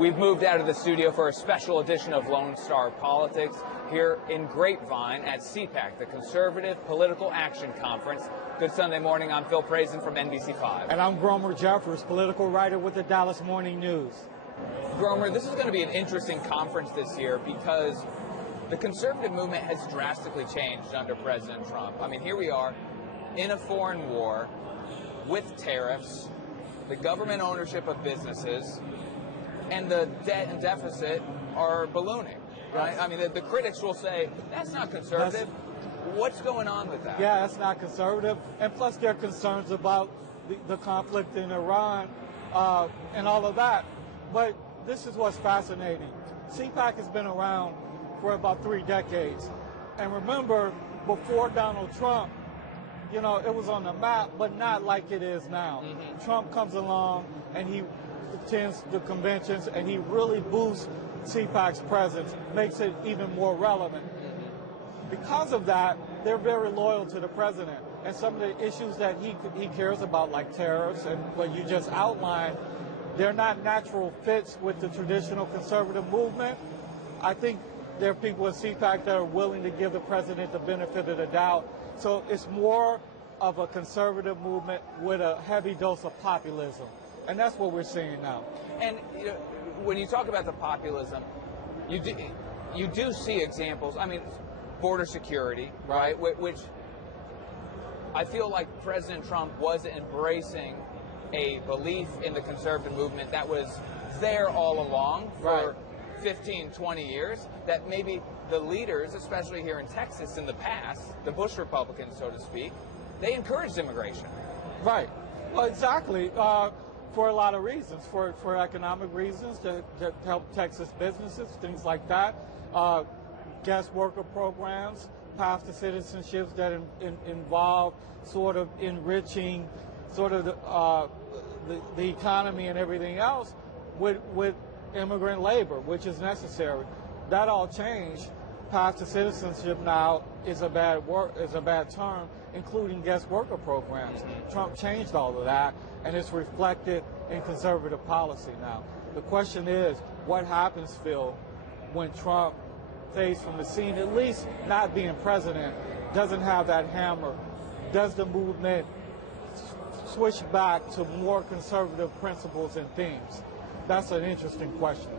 We've moved out of the studio for a special edition of Lone Star Politics here in Grapevine at CPAC, the Conservative Political Action Conference. Good Sunday morning. I'm Phil Prazan from NBC5. And I'm Gromer, political writer with the Dallas Morning News. Gromer, this is going to be an interesting conference this year because the conservative movement has drastically changed under President Trump. I mean, here we are in a foreign war with tariffs, the government ownership of businesses, and the debt and deficit are ballooning, right? I mean, the critics will say, that's not conservative. What's going on with that? Yeah, that's not conservative. And plus, there are concerns about the conflict in Iran and all of that. But this is what's fascinating. CPAC has been around for about 3 decades. And remember, before Donald Trump, you know, it was on the map, but not like it is now. Mm-hmm. Trump comes along and he attends the conventions and he really boosts CPAC's presence, makes it even more relevant. Mm-hmm. Because of that, they're very loyal to the president. And some of the issues that he cares about, like tariffs and what you just outlined, they're not natural fits with the traditional conservative movement. I think there are people in CPAC that are willing to give the president the benefit of the doubt. So it's more of a conservative movement with a heavy dose of populism. And that's what we're seeing now. And you know, when you talk about the populism, you do see examples. I mean, border security, right? Which I feel like President Trump was embracing a belief in the conservative movement that was there all along for 15, 20 years, that maybe the leaders, especially here in Texas in the past, the Bush Republicans, so to speak, they encouraged immigration. Right. Well, exactly. For a lot of reasons, for economic reasons, to help Texas businesses, things like that. Guest worker programs, path to citizenships that involve sort of enriching sort of the economy and everything else with immigrant labor, which is necessary. That all changed. Path to citizenship now is a bad term, including guest worker programs. Trump changed all of that, and it's reflected in conservative policy now. The question is, what happens, Phil, when Trump fades from the scene, at least not being president, doesn't have that hammer? Does the movement switch back to more conservative principles and themes? That's an interesting question.